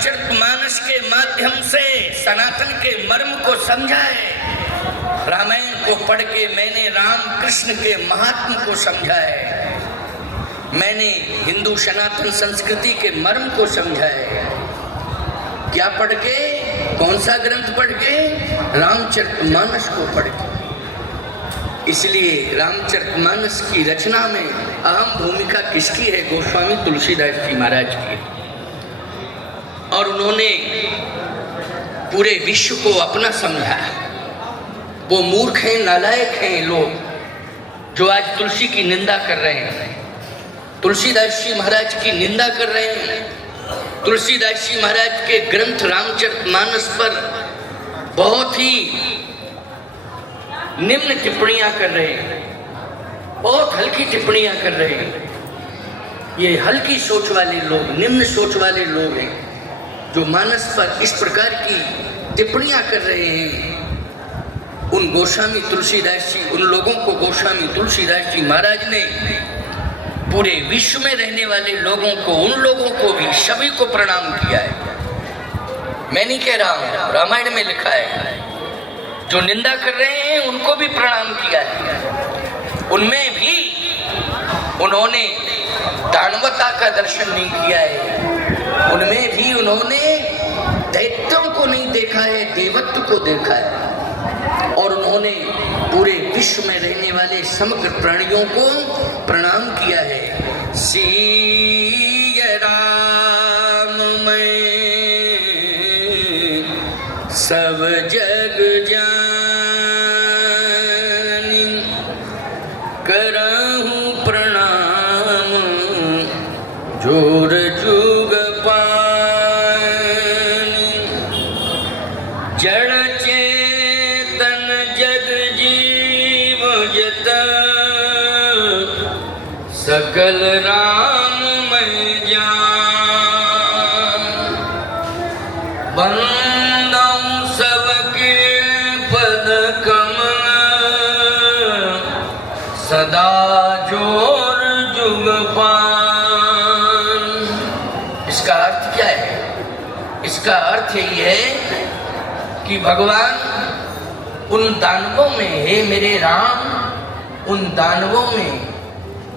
रामचरितमानस के माध्यम से सनातन के मर्म को समझाए। रामायण को पढ़ के मैंने राम कृष्ण के महात्म को समझा है, मैंने हिंदू सनातन संस्कृति के मर्म को समझा है। क्या पढ़ के? कौन सा ग्रंथ पढ़ के? रामचरितमानस को पढ़ के। इसलिए रामचरितमानस की रचना में अहम भूमिका किसकी है? गोस्वामी तुलसीदास जी महाराज की। और उन्होंने पूरे विश्व को अपना समझा। वो मूर्ख हैं, नालायक हैं लोग जो आज तुलसी की निंदा कर रहे हैं, तुलसीदास जी महाराज की निंदा कर रहे हैं। तुलसीदास जी महाराज के ग्रंथ रामचरितमानस पर बहुत ही निम्न टिप्पणियां कर रहे हैं, बहुत हल्की टिप्पणियां कर रहे हैं। ये हल्की सोच वाले लोग, निम्न सोच वाले लोग हैं जो मानस पर इस प्रकार की टिप्पणियां कर रहे हैं। उन गोस्वामी तुलसीदास जी, उन लोगों को गोस्वामी तुलसीदास जी महाराज ने पूरे विश्व में रहने वाले लोगों को, उन लोगों को भी, सभी को प्रणाम किया है। मैं नहीं कह रहा हूं, रामायण में लिखा है। जो निंदा कर रहे हैं उनको भी प्रणाम किया है। उनमें भी उन्होंने दानवता का दर्शन नहीं किया है, उनमें भी उन्होंने दैत्यों को नहीं देखा है, देवत्व को देखा है। और उन्होंने पूरे विश्व में रहने वाले समग्र प्राणियों को प्रणाम किया है। सिया राम मैं सब जग जानी, करहूं प्रणाम जोर जुग पानी। जड़ चेतन जग जीव जत, सकल राम मैं जान। बंदऊं सबके पद कमल, सदा जोर जुग पान। इसका अर्थ क्या है? इसका अर्थ यही है कि भगवान उन दानवों में, हे मेरे राम, उन दानवों में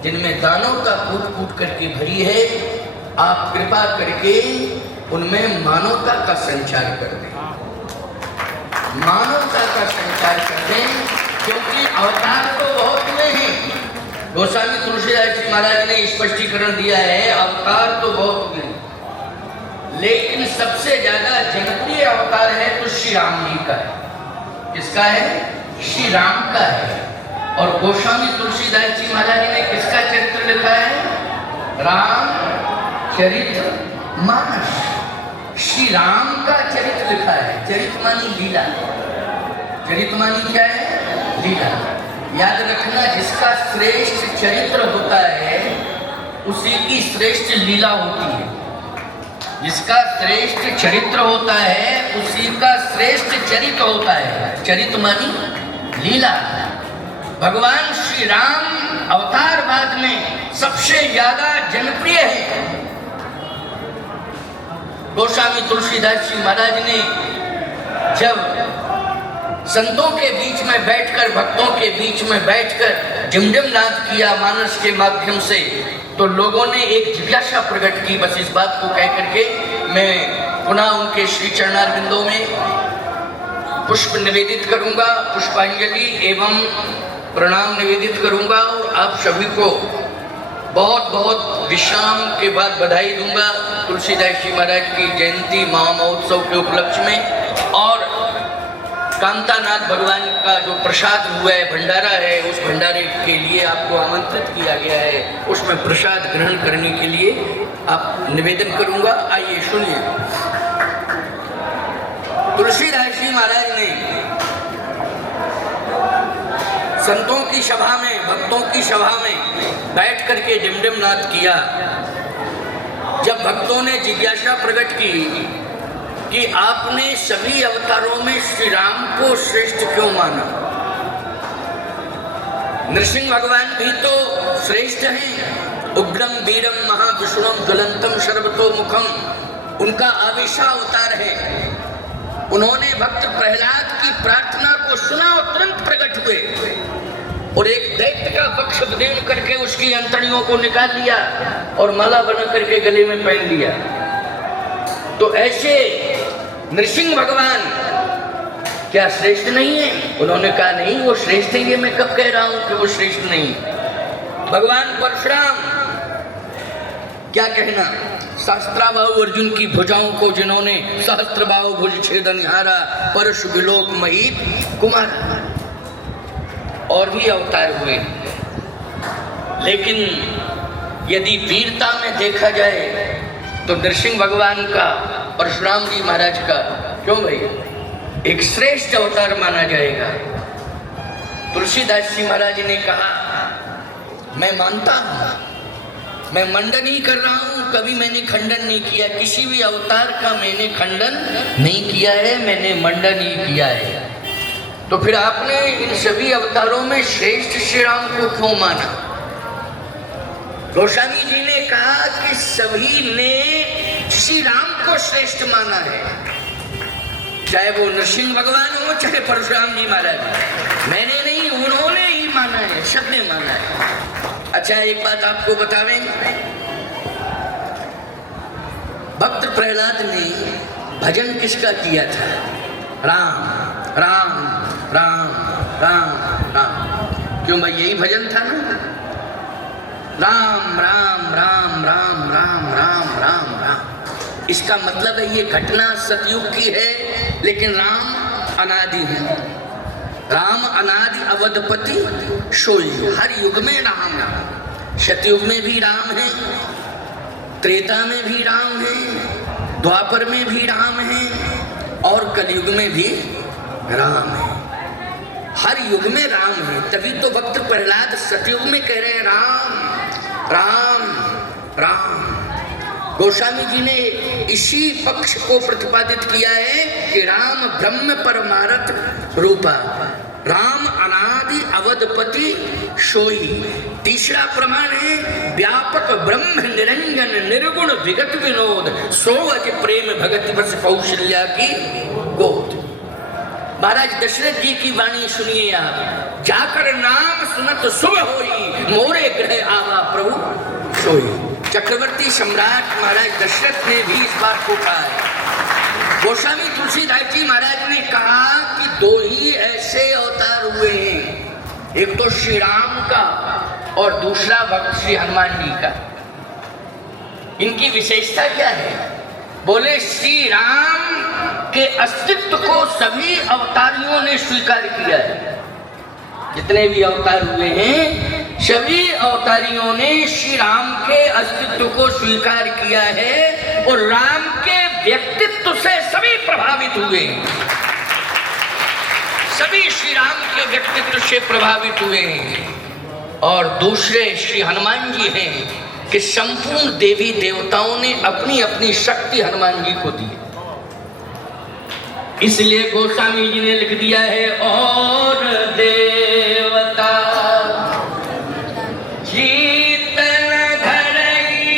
जिनमें दानवता कूट कूट करके भरी है, आप कृपा करके उनमें मानवता का संचार कर दें, मानवता का संचार कर दें। क्योंकि अवतार तो बहुत हुए हैं। गोस्वामी तुलसीदास जी महाराज ने स्पष्टीकरण दिया है, अवतार तो बहुत हुए, लेकिन सबसे ज्यादा जनप्रिय अवतार है तो श्री राम जी का है। किसका है? श्री राम का है। और गोस्वामी तुलसीदास जी महाराज ने किसका चरित्र लिखा है? रामचरितमानस, श्री राम का चरित्र लिखा है। चरित मानी लीला, चरित मानी क्या है? लीला। याद रखना, जिसका श्रेष्ठ चरित्र होता है उसी की श्रेष्ठ लीला होती है। जिसका श्रेष्ठ चरित्र होता है उसी का श्रेष्ठ चरित्र होता है। चरित मानी लीला। भगवान श्री राम अवतार बाद में सबसे ज्यादा जनप्रिय है। गोस्वामी तुलसीदास जी महाराज ने जब संतों के बीच में बैठकर, भक्तों के बीच में बैठकर झिमझिम नाद किया मानस के माध्यम से, तो लोगों ने एक जिज्ञासा प्रकट की। बस इस बात को कह करके मैं पुनः उनके श्री चरणारविंदों में पुष्प निवेदित करूंगा, पुष्पांजलि एवं प्रणाम निवेदित करूंगा। और आप सभी को बहुत बहुत विश्राम के बाद बधाई दूंगा तुलसीदास जी महाराज की जयंती महामहोत्सव के उपलक्ष्य में। और कांतानाथ भगवान का जो प्रसाद हुआ है, भंडारा है, उस भंडारे के लिए आपको आमंत्रित किया गया है। उसमें प्रसाद ग्रहण करने के लिए आप निवेदन करूंगा। आइए सुनिए। तुलसीदास जी महाराज ने संतों की सभा में, भक्तों की सभा में बैठ करके डिमडिम नाद किया। जब भक्तों ने जिज्ञासा प्रकट की कि आपने सभी अवतारों में श्री राम को श्रेष्ठ क्यों माना? नृसिंह भगवान भी तो श्रेष्ठ हैं। उग्रम वीरम महाविष्णुम ज्वलंतम सर्वतो मुखम उनका आवेशावतार है। उन्होंने भक्त प्रहलाद की प्रार्थना को सुना और तुरंत प्रकट हुए और एक दैत्य का पक्ष बदेन करके उसकी अंतड़ियों को निकाल लिया और माला बना करके गले में पहन लिया। तो ऐसे नृसिंह भगवान क्या श्रेष्ठ नहीं है? उन्होंने कहा नहीं, वो श्रेष्ठ है। ये मैं कब कह रहा हूं कि वो श्रेष्ठ नहीं? भगवान परशुराम क्या कहना, सहस्त्राबाहु अर्जुन की भुजाओं को जिन्होंने सहस्त्रबाहु भुज छेदन हारा, परशु विलोक महीप कुमार। और भी अवतार हुए, लेकिन यदि वीरता में देखा जाए तो नरसिंह भगवान का, परशुराम जी महाराज का, क्यों भाई, एक श्रेष्ठ अवतार माना जाएगा। तुलसीदास जी महाराज ने कहा, मैं मानता हूं, मैं मंडन ही कर रहा हूं, कभी मैंने खंडन नहीं किया, किसी भी अवतार का मैंने खंडन नहीं किया है, मैंने मंडन ही किया है। तो फिर आपने इन सभी अवतारों में श्रेष्ठ श्री राम को क्यों माना? गोस्वामी जी ने कहा कि सभी ने श्री राम को श्रेष्ठ माना है, चाहे वो नरसिंह भगवान हो चाहे परशुराम जी महाराज। मैंने नहीं, उन्होंने ही माना है, सबने माना है। अच्छा, एक बात आपको बतावें, भक्त प्रहलाद ने भजन किसका किया था? राम राम राम राम राम। क्यों भाई, यही भजन था ना? राम राम राम राम राम राम राम राम। इसका मतलब है ये घटना सतयुग की है, लेकिन राम अनादि है। राम अनादि अवधपति सोई, हर युग में राम है। सतयुग में भी राम है, त्रेता में भी राम है, द्वापर में भी राम है और कलयुग में भी राम है। हर युग में राम है। तभी तो भक्त प्रहलाद सतयुग में कह रहे हैं राम राम राम। गोस्वामी जी ने इसी पक्ष को प्रतिपादित किया है कि राम ब्रह्म परमार्थ रूपा, राम अनादि अवधपति सोई। तीसरा प्रमाण है व्यापक ब्रह्म निरंजन निर्गुण विगत विनोद, सोवज प्रेम भगति बस कौशल्या की गोद। महाराज दशरथ जी की वाणी सुनिए आप, जाकर नाम सुनत शुभ होई, मोरे ग्रह आवा प्रभु सोई। चक्रवर्ती सम्राट महाराज दशरथ ने भी इस बात को कहा है। गोस्वामी तुलसीदास जी महाराज ने कहा कि दो ही ऐसे अवतार हुए हैं, एक तो श्री राम का और दूसरा भक्त श्री हनुमान जी का। इनकी विशेषता क्या है? बोले श्री राम के अस्तित्व को सभी अवतारियों ने स्वीकार किया है। जितने भी अवतार हुए हैं सभी अवतारियों ने श्री राम के अस्तित्व को स्वीकार किया है और राम के व्यक्तित्व से सभी प्रभावित हुए। सभी श्री राम के व्यक्तित्व से प्रभावित हुए हैं। और दूसरे श्री हनुमान जी हैं कि संपूर्ण देवी देवताओं ने अपनी अपनी शक्ति हनुमान जी को दी। इसलिए गोस्वामी जी ने लिख दिया है, और देवता जीतन धरई,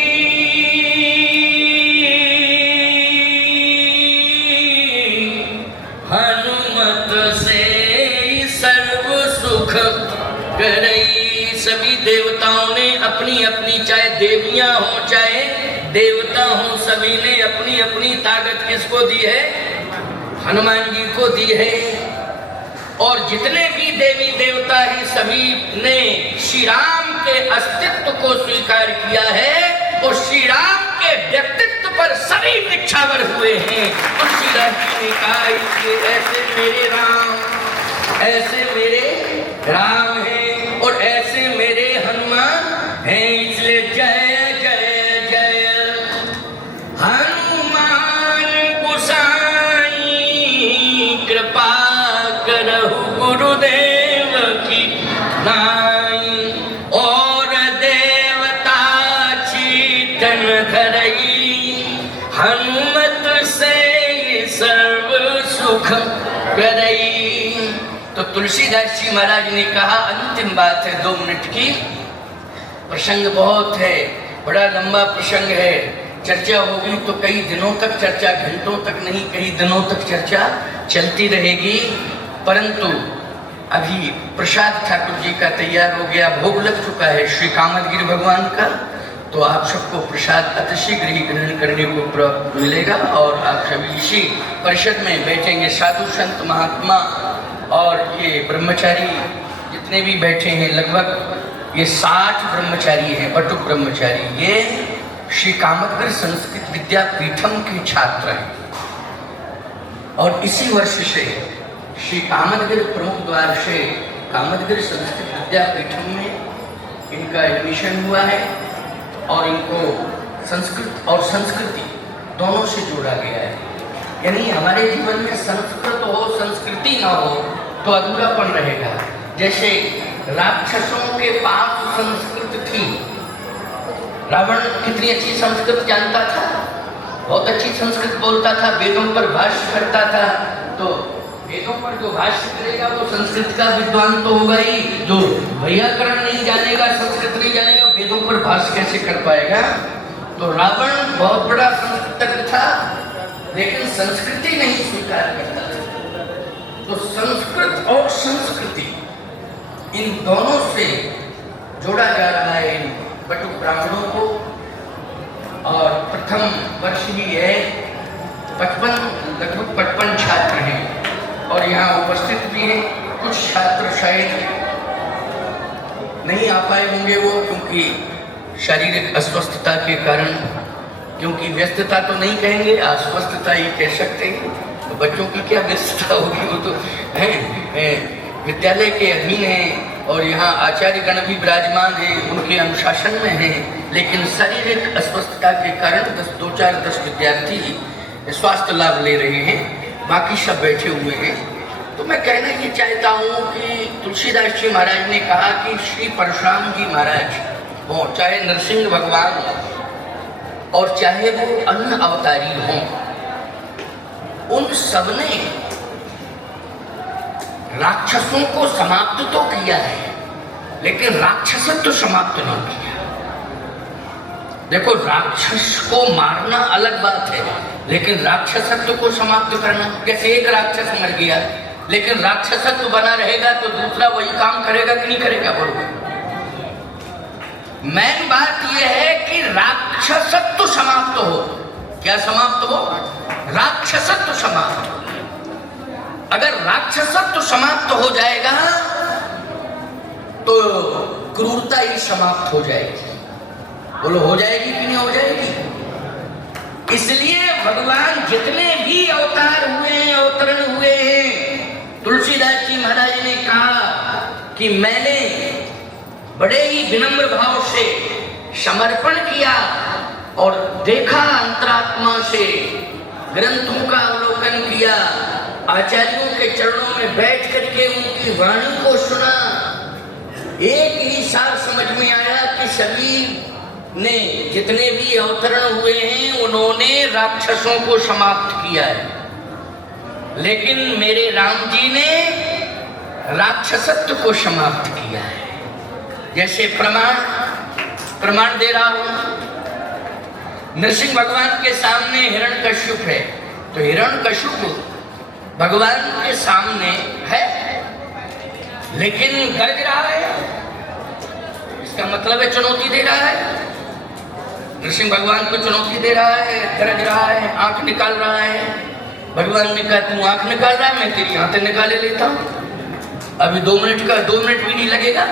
हनुमत से सर्व सुख करई। सभी देवताओं ने अपनी अपनी, चाहे देवियां हो चाहे देवता हो, सभी ने अपनी अपनी ताकत किसको दी है? हनुमान जी को दी है। और जितने भी देवी देवता हैं सभी ने श्री राम के अस्तित्व को स्वीकार किया है और श्री राम के व्यक्तित्व पर सभी निछावर हुए हैं। तुलसीदास जी ने कहा कि ऐसे मेरे राम, ऐसे मेरे राम हैं और ऐसे मेरे हनुमान हैं। इसलिए जय जय जय हनुमान गोसाई, कृपा करहु गुरुदेव की नाई। और देवता चीतन धरई, हनुमत से सर्व सुख करई। तो तुलसीदास जी महाराज ने कहा, अंतिम बात है 2 मिनट की, प्रसंग बहुत है, बड़ा लंबा प्रसंग है, चर्चा होगी तो कई दिनों तक चर्चा, घंटों तक नहीं, कई दिनों तक चर्चा चलती रहेगी। परंतु अभी प्रसाद ठाकुर जी का तैयार हो गया, भोग लग चुका है श्री कामदगिरि भगवान का, तो आप सबको प्रसाद अतिशीघ्र ही ग्रहण करने को मिलेगा। और आप सभी इसी परिषद में बैठेंगे, साधु संत महात्मा और ये ब्रह्मचारी जितने भी बैठे हैं, लगभग ये 60 ब्रह्मचारी हैं, बटुक ब्रह्मचारी। ये श्री कामदगिरि संस्कृत विद्यापीठम के छात्र हैं और इसी वर्ष से श्री कामदगिरि प्रमुख द्वार से कामदगिरि संस्कृत विद्यापीठम में इनका एडमिशन हुआ है और इनको संस्कृत और संस्कृति दोनों से जोड़ा गया है। यानी हमारे जीवन में संस्कृत हो, संस्कृति ना हो तो अधूरापन रहेगा। जैसे राक्षसों के पास संस्कृत थी, रावण कितनी अच्छी संस्कृत जानता था, बहुत अच्छी संस्कृत बोलता था, वेदों पर भाष्य करता था। तो वेदों पर जो भाष्य करेगा वो संस्कृत का विद्वान तो होगा ही, जो वैयाकरण नहीं जानेगा, संस्कृत नहीं जानेगा, वेदों पर भाष्य कैसे कर पाएगा। तो रावण बहुत बड़ा संस्कृतज्ञ था लेकिन संस्कृति नहीं स्वीकार करता था। तो संस्कृत और संस्कृति इन दोनों से जोड़ा जा रहा है इन बटुक ब्राह्मणों को। और प्रथम वर्ष ही है, 55 छात्र हैं और यहाँ उपस्थित भी हैं। कुछ छात्र शायद नहीं आ पाए होंगे वो, क्योंकि शारीरिक अस्वस्थता के कारण, क्योंकि व्यस्तता तो नहीं कहेंगे, अस्वस्थता ही कह सकते हैं। तो बच्चों की क्या व्यस्तता होगी, वो तो हैं विद्यालय के अधीन हैं और यहाँ आचार्य गण भी विराजमान हैं, उनके अनुशासन में हैं, लेकिन शारीरिक अस्वस्थता के कारण 10 विद्यार्थी स्वास्थ्य लाभ ले रहे हैं, बाकी सब बैठे हुए हैं। तो मैं कहना ये चाहता हूँ कि तुलसीदास जी महाराज ने कहा कि श्री परशुराम जी महाराज हो, चाहे नरसिंह भगवान और चाहे वो अन्य अवतारी हों, उन सबने राक्षसों को समाप्त तो किया है लेकिन राक्षसत्व तो समाप्त नहीं किया। देखो, राक्षस को मारना अलग बात है लेकिन राक्षसत्व को समाप्त करना, जैसे एक राक्षस मर गया लेकिन राक्षसत्व बना रहेगा तो दूसरा वही काम करेगा कि नहीं करेगा, बोलो। मेन बात यह है कि राक्षसत्व समाप्त हो। क्या समाप्त हो? राक्षसत्व समाप्त हो। अगर राक्षसत्व समाप्त हो जाएगा तो क्रूरता ही समाप्त हो जाएगी। बोलो, हो जाएगी कि नहीं हो जाएगी? इसलिए भगवान जितने भी अवतार हुए हैं, अवतरण हुए हैं, तुलसीदास जी महाराज ने कहा कि मैंने बड़े ही विनम्र भाव से समर्पण किया और देखा, अंतरात्मा से ग्रंथों का अवलोकन किया, आचार्यों के चरणों में बैठ करके उनकी वाणी को सुना। एक ही सार समझ में आया कि सभी ने, जितने भी अवतरण हुए हैं, उन्होंने राक्षसों को समाप्त किया है लेकिन मेरे राम जी ने राक्षसत्व को समाप्त किया है। जैसे प्रमाण दे रहा हूं, नरसिंह भगवान के सामने हिरण्यकश्यप है, तो हिरण्यकश्यप भगवान के सामने है लेकिन गरज रहा है, इसका मतलब है चुनौती दे रहा है। नरसिंह भगवान को चुनौती दे रहा है, गरज रहा है, आंख निकाल रहा है। भगवान ने कहा, तू आंख निकाल रहा है, मैं तेरी आंखें निकाले लेता हूँ। अभी 2 मिनट भी नहीं लगेगा,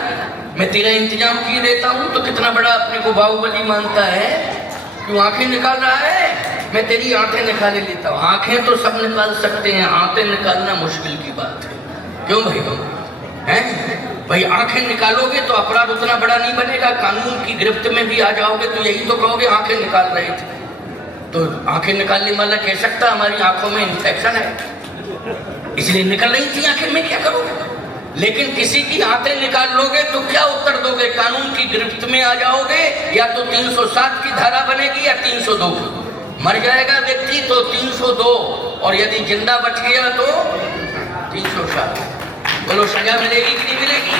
मैं तेरा इंतजाम किए देता हूँ। तो कितना बड़ा अपने को बाहुबली मानता है, तू आंखें निकाल रहा है, मैं तेरी आंखें निकाले लेता हूँ। आंखें तो सब निकाल सकते हैं, आंखें निकालना मुश्किल की बात है। क्यों भाई? हैं भाई, आंखें निकालोगे तो अपराध उतना बड़ा नहीं बनेगा, कानून की गिरफ्त में भी आ जाओगे तो यही तो कहोगे आंखें निकाल रहे थे। तो आंखें निकालने वाला कह सकता हमारी आंखों में इन्फेक्शन है इसलिए निकल रही थी आंखें, में क्या करोगे? लेकिन किसी की आंखें निकाल लोगे तो क्या उत्तर दोगे? कानून की गिरफ्त में आ जाओगे, या तो 307 की धारा बनेगी या 302। मर जाएगा व्यक्ति तो 302 और यदि जिंदा बच गया तो 307। बोलो, सजा मिलेगी कि नहीं मिलेगी?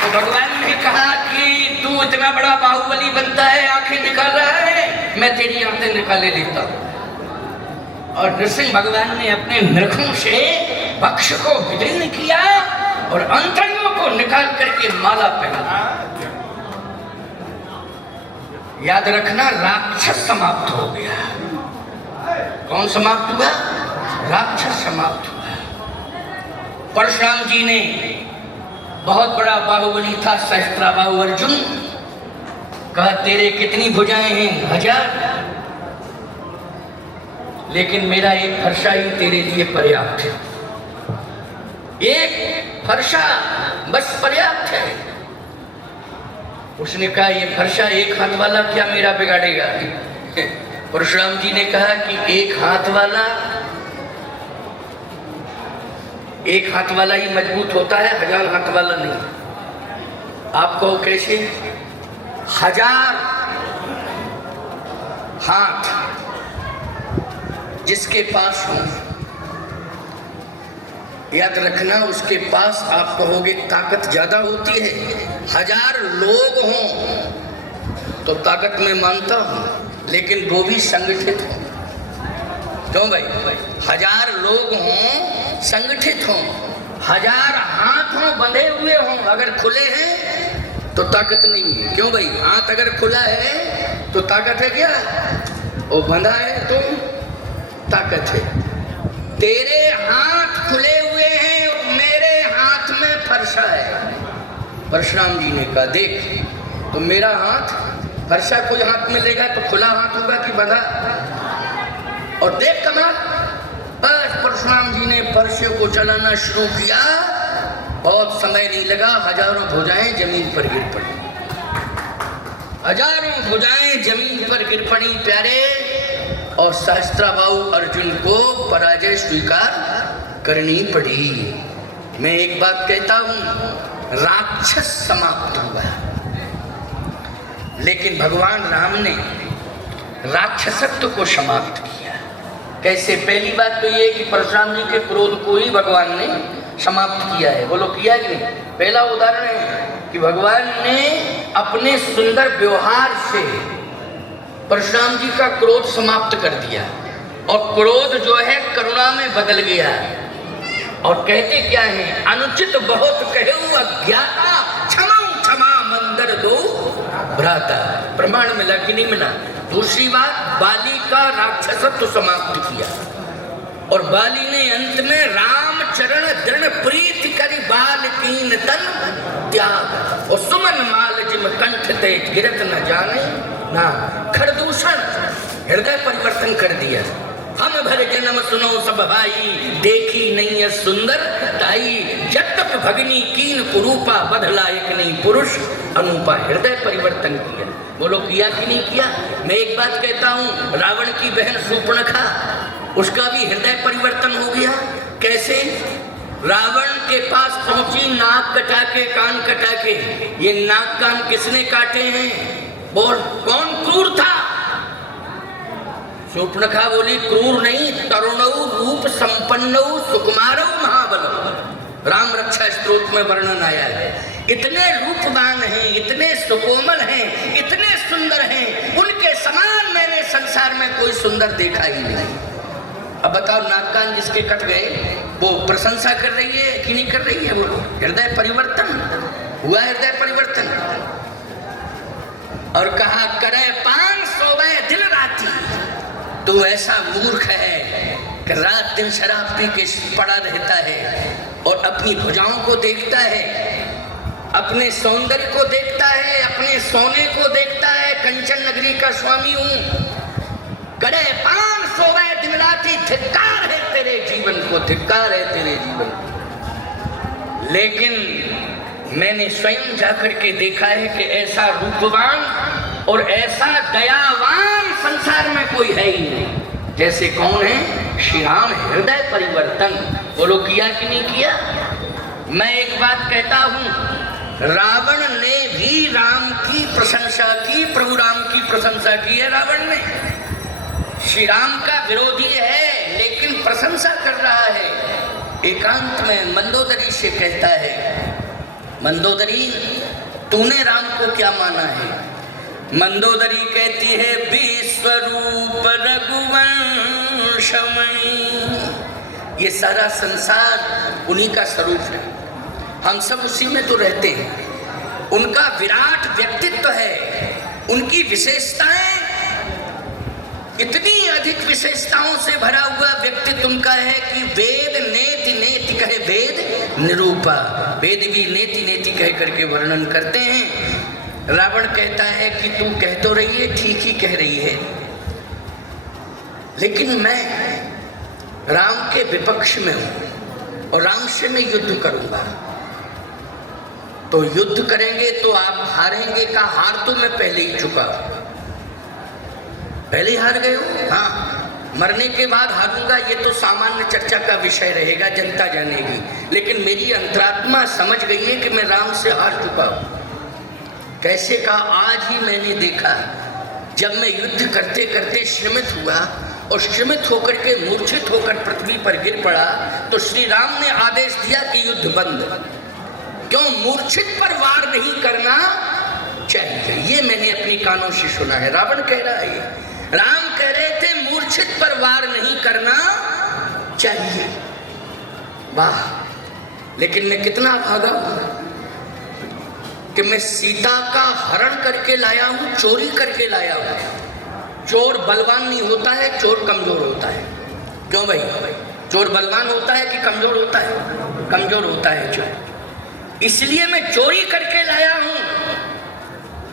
तो भगवान ने कहा कि तू इतना बड़ा बाहुबली बनता है, आंखें निकाल रहा है, मैं तेरी आंखें निकाले देता हूँ। और नृसिंह भगवान ने अपने नखों से वक्ष को विदीर्ण किया और अंतरियों को निकाल करके माला पहना। याद रखना, राक्षस समाप्त हो गया। कौन समाप्त हुआ? राक्षस समाप्त हुआ। परशुराम जी ने, बहुत बड़ा बाहुबली था सहस्त्राबाहु अर्जुन, कहा तेरे कितनी भुजाएं हैं? 1000। लेकिन मेरा एक फरसा ही तेरे लिए पर्याप्त है। एक फरसा बस पर्याप्त है। उसने कहा ये फरसा एक हाथ वाला क्या मेरा बिगाड़ेगा? परशुराम जी ने कहा कि एक हाथ वाला ही मजबूत होता है, 1000 हाथ वाला नहीं। आप कहो कैसे? 1000 हाथ जिसके पास हो, याद रखना उसके पास आप कहोगे ताकत ज्यादा होती है। 1000 लोग हों तो ताकत में मानता हूं, लेकिन वो भी संगठित हो। क्यों भाई? 1000 लोग हों, संगठित हों, 1000 हाथ हों, बंधे हुए हों, अगर खुले हैं तो ताकत नहीं है। क्यों भाई? हाथ अगर खुला है तो ताकत है क्या? और बंधा है तो ताकत है। तेरे हाथ खुले हुए हैं और मेरे हाथ में फरसा है। परशुराम जी ने कहा देख, तो मेरा हाथ फरसा कोई हाथ में लेगा तो खुला हाथ होगा कि बंधा? और देख कमला, बस परशुराम जी ने फरसे को चलाना शुरू किया। बहुत समय नहीं लगा, 1000 भुजाएं जमीन पर गिर पड़ी। 1000 भुजाएं जमीन पर गिर पड़ी प्यारे, और सहस्त्राबाहु अर्जुन को पराजय स्वीकार करनी पड़ी। मैं एक बात कहता हूं, राक्षस समाप्त हुआ, लेकिन भगवान राम ने राक्षसत्व को समाप्त किया। कैसे? पहली बात तो ये कि परशुराम जी के क्रोध को ही भगवान ने समाप्त किया है। बोलो किया कि नहीं? पहला उदाहरण है कि भगवान ने अपने सुंदर व्यवहार से परशुराम जी का क्रोध समाप्त कर दिया, और क्रोध जो है करुणा में बदल गया। और कहते क्या है? अनुचित बहुत कहेऊ अज्ञाता, क्षमा क्षमा मंदर दो भ्राता। प्रमाण मिला कि नहीं मिला? दूसरी बात, बाली का राक्षसत्व समाप्त किया, और बाली ने अंत में राम चरण दृढ़ प्रीति करी बाल कीन तन त्याग, और सुमन माल जिम कंठ ते गिरत न जाने ना। खरदूषण हृदय परिवर्तन कर दिया। हम भर जन्म सुनो सब भाई, देखी नहीं है सुंदर ताई, जब भगनी कीन कुरूपा, बदला एक नहीं पुरुष अनूपा। हृदय परिवर्तन किया। बोलो किया कि नहीं किया? मैं एक बात कहता हूँ, रावण की बहन शूर्पणखा, उसका भी हृदय परिवर्तन हो गया। कैसे? रावण के पास पहुंची नाक कटा के, कान कटा के। ये नाक कान किसने काटे हैं? बोल, कौन क्रूर था? शूर्पणखा बोली क्रूर नहीं, तरुणौ रूप संपन्नौ सुकुमारौ महाबलौ। राम रक्षा स्तोत्र में वर्णन आया है। इतने रूपवान हैं, इतने सुकोमल हैं, इतने सुंदर हैं, उनके समान मैंने संसार में कोई सुंदर देखा ही नहीं। अब बताओ, नाक कान जिसके कट गए वो प्रशंसा कर रही है कि नहीं कर रही है? वो हृदय परिवर्तन हुआ, हृदय परिवर्तन। और कहा करे 500 दिन राती, तू ऐसा मूर्ख है कि रात दिन शराब पी के पड़ा रहता है और अपनी भुजाओं को देखता है, अपने सौंदर्य को देखता है, अपने सोने को देखता है। कंचन नगरी का स्वामी हूं। करे 500 दिन राती, धिक्कार है तेरे जीवन को, धिक्कार है तेरे जीवन को। लेकिन मैंने स्वयं जाकर के देखा है कि ऐसा रूपवान और ऐसा दयावान संसार में कोई है ही नहीं। जैसे कौन है? श्री राम। हृदय परिवर्तन। बोलो किया कि नहीं किया? मैं एक बात कहता हूं, रावण ने भी राम की प्रशंसा की, प्रभु राम की प्रशंसा की है। रावण ने श्री राम का विरोधी है, लेकिन प्रशंसा कर रहा है। एकांत में मंदोदरी से कहता है, मंदोदरी तूने राम को क्या माना है? मंदोदरी कहती है विश्वरूप रघुवंशमणि, ये सारा संसार उन्हीं का स्वरूप है, हम सब उसी में तो रहते हैं। उनका विराट व्यक्तित्व है, उनकी विशेषताएं इतनी अधिक विशेषताओं से भरा हुआ व्यक्तित्व उनका है कि वेद नेति नेति कहे वेद निरूपा, वेद भी नेति नेति कह करके वर्णन करते हैं। रावण कहता है कि तू कह तो रही है, ठीक ही कह रही है, लेकिन मैं राम के विपक्ष में हूं और राम से मैं युद्ध करूंगा। तो युद्ध करेंगे तो आप हारेंगे का, हार तो मैं पहले ही चुका, पहले ही हार गए हो। हाँ, मरने के बाद हारूंगा ये तो सामान्य चर्चा का विषय रहेगा, जनता जानेगी, लेकिन मेरी अंतरात्मा समझ गई है कि मैं राम से हार चुका हूं। कैसे का, आज ही मैंने देखा, जब मैं युद्ध करते करते श्रमित हुआ और श्रमित होकर के मूर्छित होकर पृथ्वी पर गिर पड़ा, तो श्री राम ने आदेश दिया कि युद्ध बंद। क्यों? मूर्छित पर वार नहीं करना चाहिए, ये मैंने अपनी कानों से सुना है। रावण कह रहा है, राम कह रहे थे मूर्छित पर वार नहीं करना चाहिए। वाह, लेकिन मैं कितना भागा हूं कि मैं सीता का हरण करके लाया हूं, चोरी करके लाया हूं। चोर बलवान नहीं होता है, चोर कमजोर होता है। क्यों भाई? चोर बलवान होता है कि कमजोर होता है? कमजोर होता है चोर, इसलिए मैं चोरी करके लाया हूं।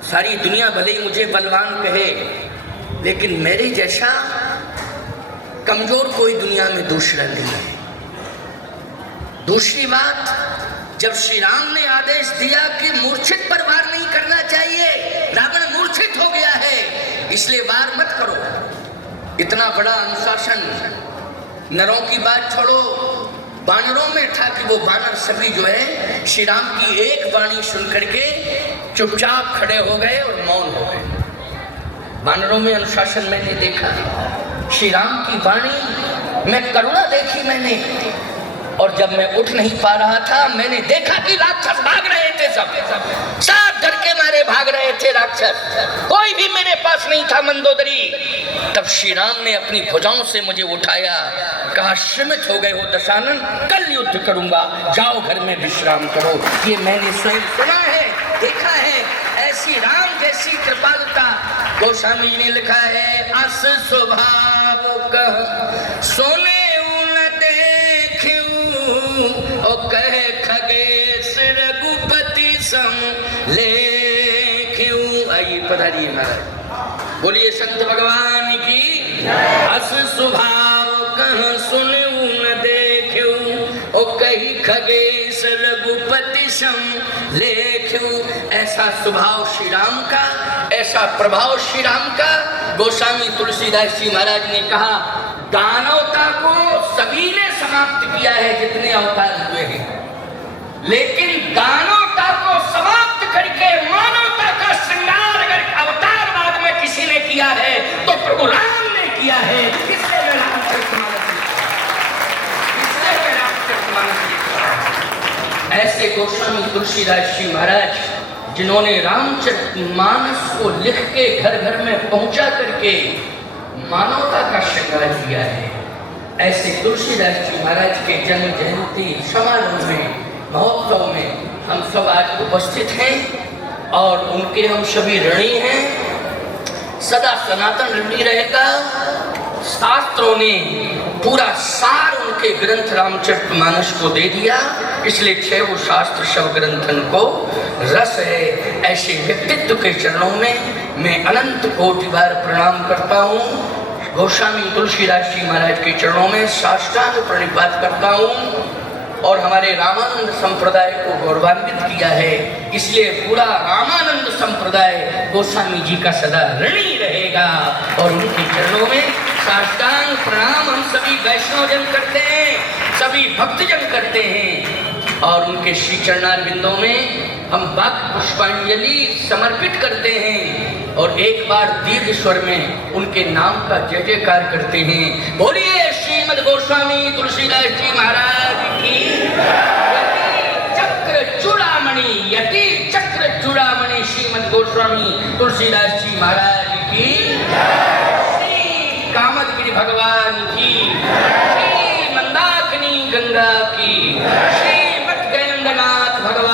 सारी दुनिया भले ही मुझे बलवान कहे, लेकिन मेरे जैसा कमजोर कोई दुनिया में दूसरा नहीं है। दूसरी बात, जब श्री राम ने आदेश दिया कि मूर्छित पर वार नहीं करना चाहिए, रावण मूर्छित हो गया है, इसलिए वार मत करो। इतना बड़ा अनुशासन, नरों की बात छोड़ो, बानरों में था कि वो बानर सभी जो है श्री राम की एक वाणी सुन करके चुपचाप खड़े हो गए और मौन हो गए। बानरों में अनुशासन मैंने देखा, श्री राम की वाणी में करुणा देखी मैंने। और जब मैं उठ नहीं पा रहा था, मैंने देखा कि राक्षस भाग रहे थे, सब डर के मारे भाग रहे थे राक्षस, कोई भी मेरे पास नहीं था मंदोदरी। तब श्री राम ने अपनी भुजाओं से मुझे उठाया, कहा श्रमित हो गए हो दशानन, कल युद्ध करूंगा, जाओ घर में विश्राम करो। ये मैंने स्वयं सुना है, देखा है। ऐसी राम जैसी कृपालुता गोस्वामी ने लिखा है, अस स्वभाव कह सोने ओ कहे खगेश रघुपति सम लेख्यू। आइए पधारिए महाराज, बोलिए संत भगवान की। अस स्वभाव कह सुनऊ न देखू, ओ कही खगेश रघुपति सम लेख्यू। ऐसा स्वभाव श्री राम का, ऐसा प्रभाव श्री राम का। गोस्वामी तुलसीदास जी महाराज ने कहा, दानवता को सभी ने समाप्त किया है जितने अवतार हुए हैं, लेकिन दानवता को समाप्त करके मानवता का श्रृंगार अगर अवतारवाद में किसी ने किया है तो प्रभु राम ने किया है। इसलिए मैं रामचरितमानस लिखा। ऐसे गोस्वामी तुलसीदास जी महाराज, जिन्होंने रामचरितमानस को लिख के घर घर में पहुंचा करके मानवता का श्रृंगार किया है, ऐसे तुलसीदास जी महाराज के जन्म जयंती समारोह में, महोत्सव में हम सब आज उपस्थित हैं और उनके हम सभी ऋणी हैं। सदा सनातन ऋणी रहेगा। शास्त्रों ने पूरा सार उनके ग्रंथ रामचरितमानस को दे दिया, इसलिए 6 वो शास्त्र सब ग्रंथन को रस है। ऐसे व्यक्तित्व के चरणों में मैं अनंत कोटि बार प्रणाम करता हूँ। गोस्वामी तुलसीदास जी महाराज के चरणों में साष्टांग प्रणिपात करता हूँ और हमारे रामानंद संप्रदाय को गौरवान्वित किया है, इसलिए पूरा रामानंद संप्रदाय गोस्वामी जी का सदा ऋणी रहेगा। और उनके चरणों में साष्टांग प्रणाम हम सभी वैष्णवजन करते हैं, सभी भक्तजन करते हैं और उनके श्री चरणारविंदों में हम भक्त पुष्पांजलि समर्पित करते हैं और एक बार दीर्घ स्वर में उनके नाम का जय जयकार करते हैं। बोलिए श्रीमद् गोस्वामी तुलसीदास जी महाराज की। चक्र चूड़ामणि, यति चक्र चूड़ामणि श्रीमद् गोस्वामी तुलसीदास जी महाराज की, श्री कामदगिरि भगवान की, श्री मंदाकिनी गंगा की, श्री मत्स्यगंधनाथ भगवान